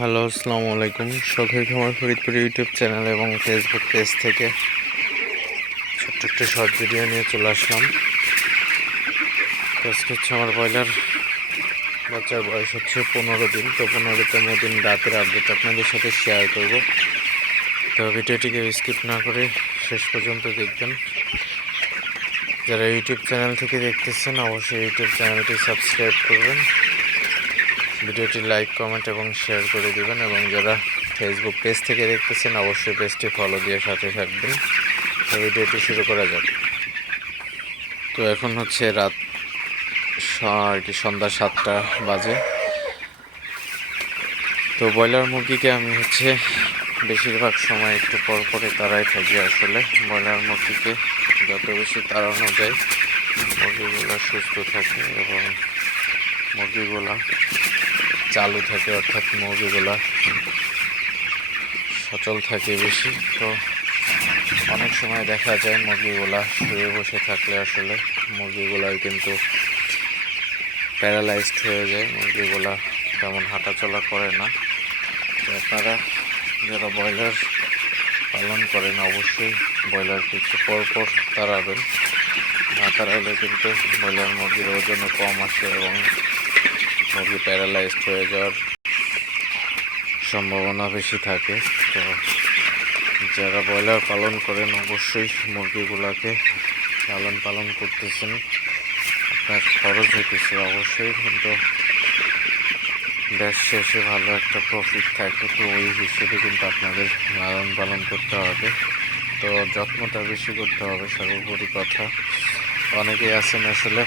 Hello, আসসালামু আলাইকুম। শখের খামার ফরিদপুর ইউটিউব চ্যানেল এবং ফেসবুক পেজ থেকে ছোট্ট একটা শর্ট ভিডিও নিয়ে চলে আসলাম। আজকে হচ্ছে আমার ব্রয়লার বাচ্চার বয়স হচ্ছে পনেরো দিন। তো পনেরোতম দিন রাতের আপডেট আপনাদের সাথে শেয়ার করব। তো ভিডিওটিকে স্কিপ না করে শেষ পর্যন্ত দেখবেন। যারা ইউটিউব চ্যানেল থেকে দেখতেছেন, অবশ্যই ইউটিউব চ্যানেলটি সাবস্ক্রাইব করবেন। ভিডিওটি লাইক, কমেন্ট এবং শেয়ার করে দিবেন এবং যারা ফেসবুক পেজ থেকে দেখতেছেন, অবশ্যই পেজটি ফলো দিয়ে সাথে থাকবেন। ভিডিওটি শুরু করা যাক। তো এখন হচ্ছে রাত আর কি সন্ধ্যা সাতটা বাজে। তো ব্রয়লার মুরগিকে আমি হচ্ছে বেশিরভাগ সময় একটু পর পরে তারাই থাকি আসলে। ব্রয়লার মুরগিকে যত বেশি তাড়ানো যায়, মুরগিগুলো সুস্থ থাকে এবং মুরগিগুলা, চালু থাকে অর্থাৎ মুরগিগুলা সচল থাকে বেশি। তো অনেক সময় দেখা যায় মুরগিগুলা শুয়ে বসে থাকলে আসলে মুরগিগুলার কিন্তু প্যারালাইজড হয়ে যায়, মুরগিগুলা তেমন হাঁটাচলা করে না। তো আপনারা যারা ব্রয়লার পালন করেন অবশ্যই ব্রয়লারকে একটু পর পর তাড়াবেন। না তাড়ালে কিন্তু ব্রয়লার মুরগির ওজনও কম আসে এবং মুরগি প্যারালাইজড হয়ে যাওয়ার সম্ভাবনা বেশি থাকে। তো যারা ব্রয়লার পালন করেন, অবশ্যই মুরগিগুলোকে লালন পালন করতেছেন। আপনার খরচ হইতেছে অবশ্যই, কিন্তু দেশ শেষে ভালো একটা প্রফিট থাকে, তো ওই হিসেবে কিন্তু আপনাদের লালন পালন করতে হবে। তো যত্নটা বেশি করতে হবে, সর্বোপরি কথা। অনেকেই আছেন আসলে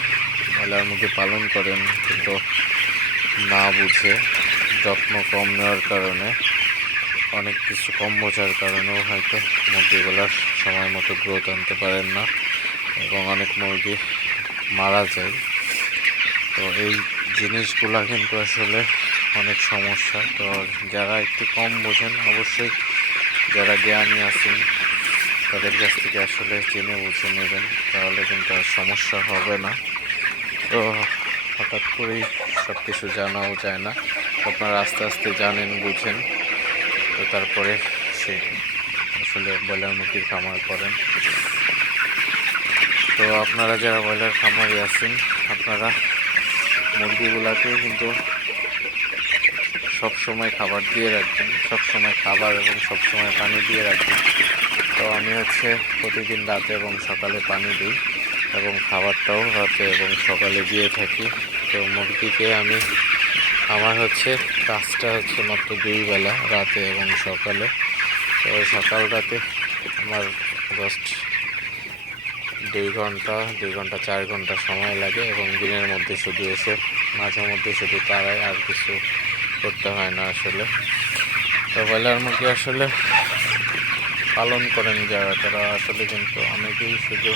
ব্রয়লার মুরগি পালন করেন, কিন্তু না বুঝে, যত্ন কম নেওয়ার কারণে, অনেক কিছু কম বোঝার কারণেও হয়তো মুরগিগুলার সময় মতো গ্রোথ আনতে পারেন না এবং অনেক মুরগি মারা যায়। তো এই জিনিসগুলা কিন্তু আসলে অনেক সমস্যা। তো যারা একটু কম বোঝেন, অবশ্যই যারা জ্ঞানী আছেন, তাদের কাছ থেকে আসলে জেনে বুঝে নেবেন, তাহলে কিন্তু আর সমস্যা হবে না। তো হঠাৎ করেই সব কিছু জানাও যায় না। আপনারা আস্তে আস্তে জানেন, বুঝেন। তো তারপরে সে আসলে ব্রয়লার মুরগির খামার করেন। তো আপনারা যারা ব্রয়লার খামারে আছেন, আপনারা মুরগিগুলাকে কিন্তু সব সময় খাবার দিয়ে রাখবেন। সব সময় খাবার এবং সব সময় পানি দিয়ে রাখবেন। তো আমি হচ্ছে প্রতিদিন রাতে এবং সকালে পানি দিই। এবং খাবারটাও রাতে এবং সকালে দিয়ে থাকি। তো মুরগিকে আমি, আমার হচ্ছে কাজটা হচ্ছে মাত্র দুই বেলা রাতে এবং সকালে। তো সকাল রাতে আমার জাস্ট দুই ঘণ্টা দুই ঘণ্টা, চার ঘণ্টা সময় লাগে এবং দিনের মধ্যে শুধু এসে মাঝে মধ্যে শুধু তারাই আর কিছু করতে হয় না আসলে। তো ব্রয়লার মুরগি আসলে পালন করেন যারা, তারা আসলে কিন্তু অনেকেই শুধু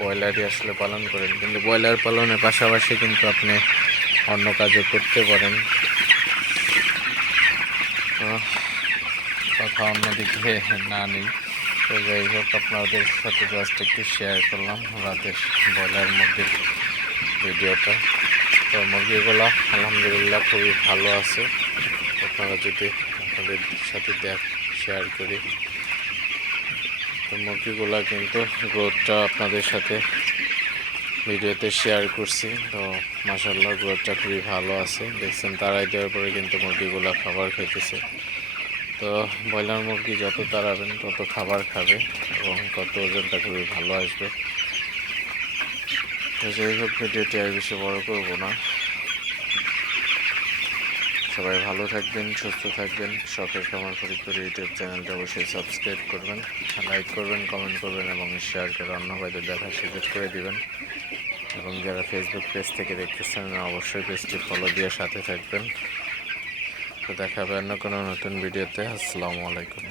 ব্রয়লারই আসলে পালন করেন। কিন্তু ব্রয়লার পালনের পাশাপাশি কিন্তু আপনি অন্য কাজও করতে পারেন। কথা অন্যদিকে না নেই। তো যাই হোক, আপনাদের সাথে জাস্ট একটু শেয়ার করলাম রাতের ব্রয়লার মুরগির ভিডিওটা তো মুরগিগুলো আলহামদুলিল্লাহ খুবই ভালো আছে। আপনারা যদি আপনাদের সাথে দেখ শেয়ার করি। মুরগিগুলা কিন্তু গ্রোথটা আপনাদের সাথে ভিডিওতে শেয়ার করছি। তো মাসাল্লাহ গ্রোথটা খুবই ভালো আছে। দেখছেন তারাই দেওয়ার পরে কিন্তু মুরগিগুলা খাবার খেতেছে তো ব্রয়লার মুরগি যত তাড়াবেন, তত খাবার খাবে এবং তত ওজনটা খুবই ভালো আসবে। তো যাই হোক, ভিডিওটি আর বেশি বড় করব না। সবাই ভালো থাকবেন, সুস্থ থাকবেন। শখের খামার ফরিদপুর ইউটিউব চ্যানেলটা অবশ্যই সাবস্ক্রাইব করবেন, লাইক করবেন, কমেন্ট করবেন এবং শেয়ার করে অন্য ভাইদের দেখার সুযোগ করে দিবেন। এবং যারা ফেসবুক পেজ থেকে দেখতেছেন, অবশ্যই পেজটি ফলো দিয়ে সাথে থাকবেন। তো দেখা হবে অন্য কোনো নতুন ভিডিওতে আসসালামু আলাইকুম।